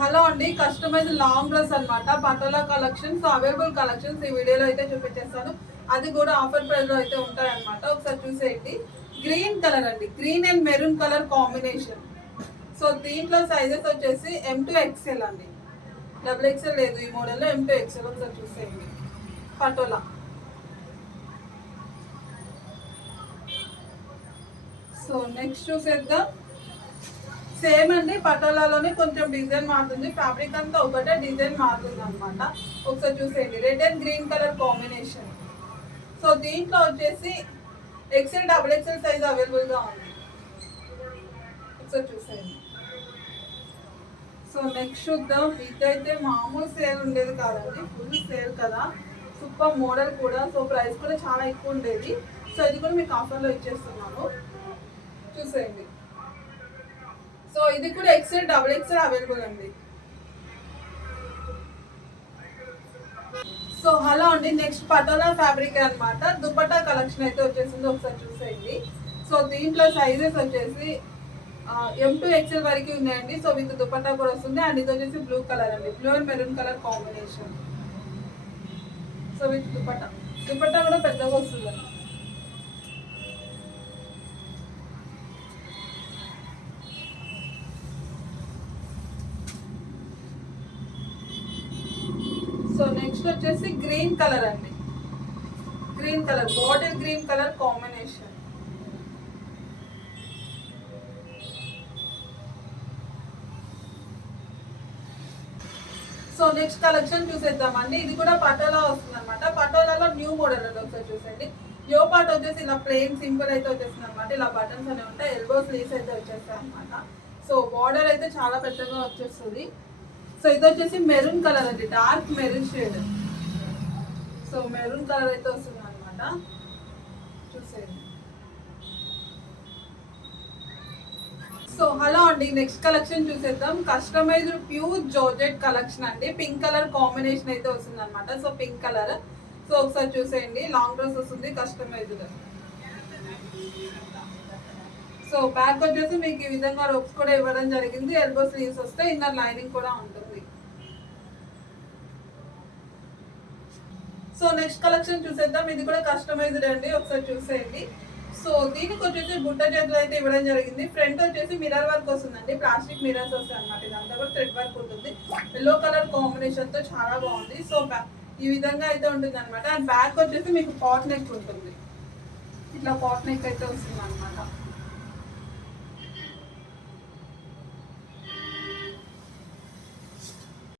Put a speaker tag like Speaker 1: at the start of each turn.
Speaker 1: Hello అండి customise long dress అన్నమాట. Patola collections available collections ఈ వీడియోలో అయితే చూపించేస్తాను. అది కూడా ఆఫర్ ప్రైస్లో అయితే ఉంటాయన్నమాట. ఒకసారి చూసేయండి. గ్రీన్ కలర్ అండి. Green and maroon colour combination so దీంట్లో సైజెస్ వచ్చేసి ఎం టు ఎక్స్ఎల్ అండి. డబుల్ ఎక్స్ఎల్ లేదు ఈ మోడల్లో ఎం టు ఎక్స్ఎల్ ఒకసారి చూసేయండి. పటోలా సో నెక్స్ట్ చూసేద్దాం. సేమ్ అండి పటోలాలోనే కొంచెం డిజైన్ మారుతుంది. ఫ్యాబ్రిక్ అంతా ఒకటే డిజైన్ మారుతుంది అనమాట ఒకసారి చూసేయండి. Red and green colour combination so దీంట్లో వచ్చేసి ఎక్సెల్ డబుల్ ఎక్సెల్ సైజ్ అవైలబుల్గా ఉంది. ఒకసారి చూసేయండి. సో నెక్స్ట్ చూద్దాం. ఇదైతే మామూలు సేల్ ఉండేది కాదండి. ఫుల్ సేల్ కదా. సూపర్ మోడల్ కూడా. సో ప్రైస్ కూడా చాలా ఎక్కువ ఉండేది. సో ఇది కూడా మీకు ఆఫర్లో ఇచ్చేస్తున్నాను. చూసేయండి. ఇది కూడా ఎక్సెల్ డబుల్ ఎక్సెల్ అవైలబుల్ అండి. సో హలో అండి. నెక్స్ట్ పటోలా ఫ్యాబ్రిక్ అన్నమాట. దుపట్టా కలెక్షన్ అయితే వచ్చేసింది. ఒకసారి చూసేయండి. సో దీంట్లో సైజెస్ వచ్చేసి ఎం టు ఎక్స్ఎల్ వరకు ఉన్నాయండి. సో విత్ దుపట్టా కూడా వస్తుంది. అండ్ ఇది వచ్చేసి బ్లూ కలర్ అండి. Blue and maroon colour combination so with dupatta. Dupatta కూడా పెద్దగా వస్తుంది సో నెక్స్ట్ వచ్చేసి గ్రీన్ కలర్ అండి. Green colour bottle green colour combination. So next collection చూసేద్దామండి. ఇది కూడా పటోలా వస్తుంది అనమాట పటోలాలో న్యూ మోడల్ అండి ఒకసారి చూసండి యో పార్ట్ వచ్చేసి ఇలా ప్లెయిన్ సింపుల్ అయితే వచ్చేసింది అనమాట ఇలా బటన్స్ అనేవి ఉంటాయి. ఎల్బో స్లీవ్స్ అయితే వచ్చేస్తాయి అనమాట సో బార్డర్ అయితే చాలా పెద్దగా వచ్చేస్తుంది. సో ఇది వచ్చేసి మెరూన్ కలర్ అండి dark maroon shade. So maroon colour అయితే వస్తుంది అనమాట చూసేయండి. సో హలో అండి నెక్స్ట్ కలెక్షన్ చూసేద్దాం. కస్టమైజ్డ్ ప్యూర్ జోర్జెట్ కలెక్షన్ అండి. పింక్ కలర్ కాంబినేషన్ అయితే వస్తుంది అనమాట సో పింక్ కలర్. సో ఒకసారి చూసేయండి. లాంగ్ డ్రెస్ వస్తుంది కస్టమైజ్డ్. సో బ్యాక్ వచ్చేసి మీకు ఈ విధంగా రోప్స్ కూడా ఇవ్వడం జరిగింది. ఎల్బో స్లీవ్స్ వస్తే ఇన్నర్ లైనింగ్ కూడా ఉంటుంది. సో నెక్స్ట్ కలెక్షన్ చూసేద్దాం. ఇది కూడా కస్టమైజ్డ్ అండి. ఒకసారి చూసేయండి. సో దీనికి వచ్చేసి బుట్ట చేతులు అయితే ఇవ్వడం జరిగింది. ఫ్రంట్ వచ్చేసి మిర్రర్ వర్క్ వస్తుందండి. ప్లాస్టిక్ మిర్రర్స్ వస్తాయి అనమాట ఇదంతా కూడా థ్రెడ్ వర్క్ ఉంటుంది. ఎల్లో కలర్ కాంబినేషన్తో చాలా బాగుంది. సో ఈ విధంగా అయితే ఉంటుంది అనమాట అండ్ బ్యాక్ వచ్చేసి మీకు పాట్ నెక్ ఉంటుంది. ఇట్లా పాట్ నెక్ అయితే వస్తుంది అనమాట